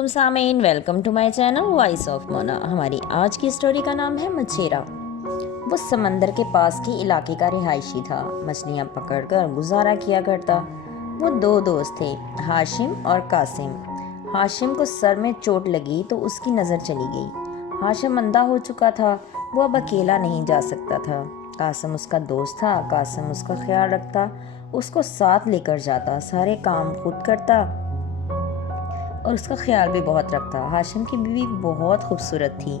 वालेकुम सामीन, welcome to my channel voice of Mona. हमारी आज की स्टोरी का नाम है मछेरा। वो समंदर के पास के इलाके का रिहायशी था। मछलियाँ पकड़कर गुजारा किया करता। वो दो दोस्त थे, हाशिम और कासिम। हाशिम को सर में चोट लगी तो उसकी नज़र चली गई। हाशिम अंधा हो चुका था, वो अब अकेला नहीं जा सकता था। कासिम उसका दोस्त था। कासिम उसका ख्याल रखता, उसको साथ लेकर जाता, सारे काम खुद करता और उसका ख्याल भी बहुत रखता। हाशिम की बीवी बहुत खूबसूरत थी।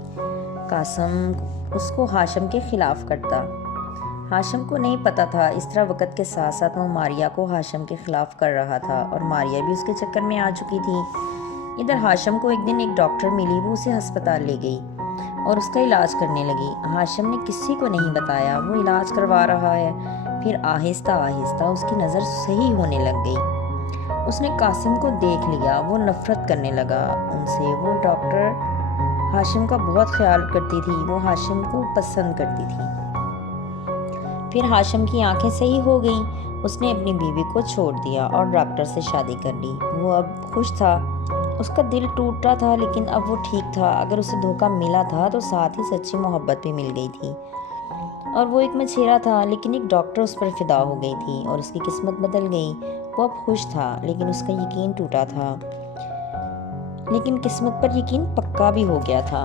कासिम उसको हाशिम के खिलाफ करता। हाशिम को नहीं पता था इस तरह वक़्त के साथ साथ वो मारिया को हाशिम के खिलाफ कर रहा था और मारिया भी उसके चक्कर में आ चुकी थी। इधर हाशिम को एक दिन एक डॉक्टर मिली, वो उसे अस्पताल ले गई और उसका इलाज करने लगी। हाशिम ने किसी को नहीं बताया वो इलाज करवा रहा है। फिर आहिस्ता आहिस्ता उसकी नज़र सही होने लग गई। उसने कासिम को देख लिया, वो नफरत करने लगा उनसे। वो डॉक्टर हाशिम का बहुत ख्याल करती थी, वो हाशिम को पसंद करती थी। फिर हाशिम की आंखें सही हो गईं। उसने अपनी बीवी को छोड़ दिया और डॉक्टर से शादी कर ली। वो अब खुश था। उसका दिल टूटा था लेकिन अब वो ठीक था। अगर उसे धोखा मिला था तो साथ ही सच्ची मोहब्बत भी मिल गई थी। और वो एक मछेरा था लेकिन एक डॉक्टर उस पर फिदा हो गई थी और उसकी किस्मत बदल गई। वो अब खुश था लेकिन उसका यकीन टूटा था। लेकिन किस्मत पर यकीन पक्का भी हो गया था।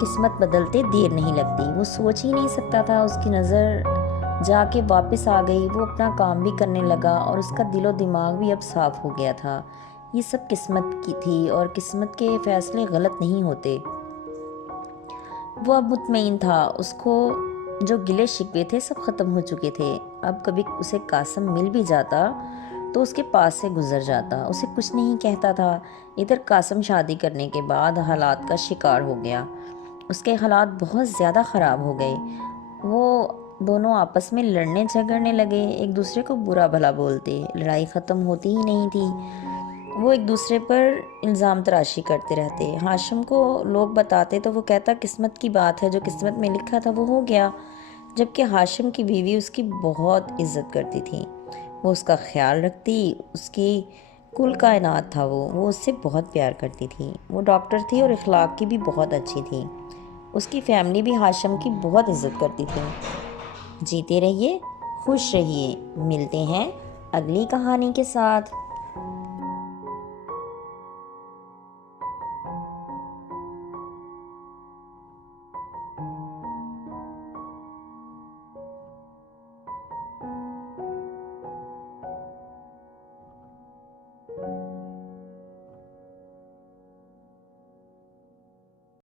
किस्मत बदलते देर नहीं लगती। वो सोच ही नहीं सकता था, उसकी नज़र जाके वापस आ गई। वो अपना काम भी करने लगा और उसका दिलो दिमाग भी अब साफ हो गया था। ये सब किस्मत की थी और किस्मत के फैसले गलत नहीं होते। वो अब मुतमईन था। उसको जो गिले शिकवे थे सब ख़त्म हो चुके थे। अब कभी उसे कासिम मिल भी जाता तो उसके पास से गुजर जाता, उसे कुछ नहीं कहता था। इधर कासिम शादी करने के बाद हालात का शिकार हो गया। उसके हालात बहुत ज़्यादा ख़राब हो गए। वो दोनों आपस में लड़ने झगड़ने लगे, एक दूसरे को बुरा भला बोलते। लड़ाई ख़त्म होती ही नहीं थी। वो एक दूसरे पर इल्ज़ाम तराशी करते रहते। हाशिम को लोग बताते तो वो कहता किस्मत की बात है, जो किस्मत में लिखा था वो हो गया। जबकि हाशिम की बीवी उसकी बहुत इज्जत करती थी, वो उसका ख्याल रखती, उसकी कुल कायनात था। वो उससे बहुत प्यार करती थी। वो डॉक्टर थी और इखलाक की भी बहुत अच्छी थी। उसकी फैमिली भी हाशिम की बहुत इज्जत करती थी। जीते रहिए, खुश रहिए। मिलते हैं अगली कहानी के साथ।